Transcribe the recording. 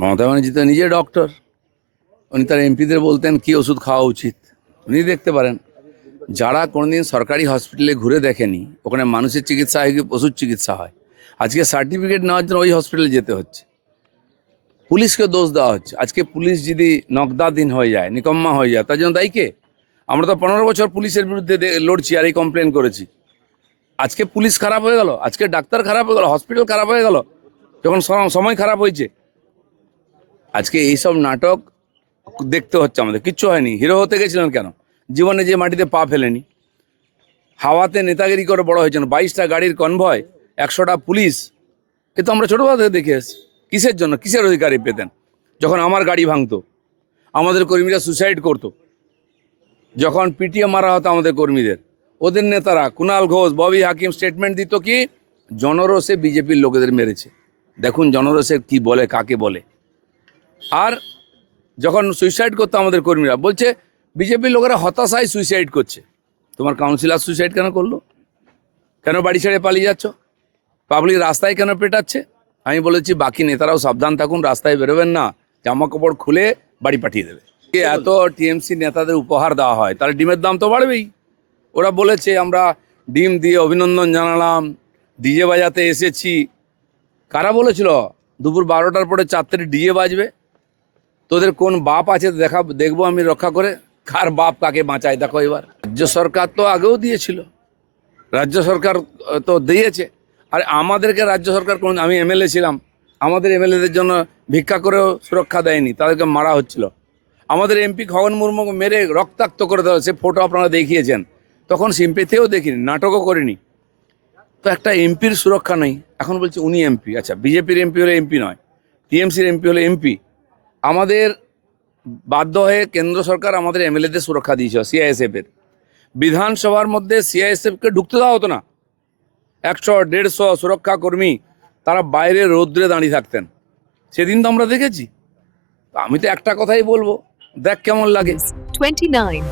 মমতা ব্যানার্জি তো নিজে ডক্টর, উনি তার এমপিদের বলতেন কি ওষুধ খাওয়া উচিত। উনি দেখতে পারেন। যারা কোনোদিন সরকারি হসপিটালে ঘুরে দেখেনি ওখানে মানুষের চিকিৎসা হয় কি পশুর চিকিৎসা হয়, আজকে সার্টিফিকেট নেওয়ার জন্য ওই হসপিটালে যেতে হচ্ছে। পুলিশকে দোষ দেওয়া হচ্ছে। আজকে পুলিশ যদি নগদাধীন হয়ে যায়, নিকম্মা হয়ে যায়, তার জন্য দায়ী কে? আমরা তো 15 বছর পুলিশের বিরুদ্ধে লড়ছি আর এই কমপ্লেন করেছি। আজকে পুলিশ খারাপ হয়ে গেল, আজকে ডাক্তার খারাপ হয়ে গেল, হসপিটাল খারাপ হয়ে গেল যখন সময় খারাপ হয়েছে। আজকে এইসব নাটক দেখতে হচ্ছে আমাদের। কিচ্ছু হয়নি। হিরো হতে গেছিলেন কেন? জীবনে যে মাটিতে পা ফেলেনি, হাওয়াতে নেতাগিরি করে বড় হয়েছেন। 22টা গাড়ির কনভয়, 100টা পুলিশ, এ তো আমরা ছোটবেলা থেকে দেখে এসেছি। কিসের জন্য, কিসের অধিকারী পেতেন? যখন আমার গাড়ি ভাঙতো, আমাদের কর্মীরা সুসাইড করতো, যখন পিটিয়ে মারা হতো আমাদের কর্মীদের, ওদের নেতারা কুণাল ঘোষ, ববি হাকিম স্টেটমেন্ট দিত কি জনরোষে বিজেপির লোকেদের মেরেছে। দেখুন জনরোষে কি বলে, কাকে বলে। আর যখন সুইসাইড করতো আমাদের কর্মীরা, বলছে বিজেপির লোকেরা হতাশায় সুইসাইড করছে। তোমার কাউন্সিলর সুইসাইড কেন করলো? কেন বাড়ি ছেড়ে পালিয়ে যাচ্ছ? পাবলিক রাস্তায় কেন পেটাচ্ছে? আমি বলেছি বাকি নেতারাও সাবধান থাকুন, রাস্তায় বেরোবেন না, জামা কাপড় খুলে বাড়ি পাঠিয়ে দেবে। এত টিএমসি নেতাদের উপহার দেওয়া হয়, তাহলে ডিমের দাম তো বাড়বেই। ওরা বলেছে আমরা ডিম দিয়ে অভিনন্দন জানালাম, ডিজে বাজাতে এসেছি। কারা বলেছিল দুপুর 12টার পরে 4টে ডিজে বাজবে? তোদের কোন বাপ আছে দেখবো আমি রক্ষা করে। কার বাপ কাকে বাঁচায় দেখো এবার। রাজ্য সরকার তো আগেও দিয়েছিল, রাজ্য সরকার তো দিয়েছে। আর আমাদেরকে রাজ্য সরকার কোন, আমি এমএলএ ছিলাম, আমাদের এমএলএদের জন্য ভিক্ষা করেও সুরক্ষা দেয়নি, তাদেরকে মারা হচ্ছিল। আমাদের এমপি খগন মুর্মুকে মেরে রক্তাক্ত করে দেওয়া, সে ফটো আপনারা দেখিয়েছেন। তখন সিম্পেথিও দেখিনি, নাটকও করিনি। তো একটা এমপির সুরক্ষা নেই, এখন বলছে উনি এমপি। আচ্ছা, বিজেপির এমপি হলে এমপি নয়, টিএমসির এমপি হলে এমপি। আমাদের বাধ্য হয়ে কেন্দ্র সরকার আমাদের এমএলএদের সুরক্ষা দিয়েছিল সিআইএসএফের। বিধানসভার মধ্যে সিআইএসএফকে ঢুকতে দেওয়া হতো না। 100-150 সুরক্ষা কর্মী তারা বাইরে রৌদ্রে দাঁড়িয়ে থাকতেন। সেদিন তো আমরা দেখেছি। আমি তো একটা কথাই বলবো, দেখ কেমন লাগে। 29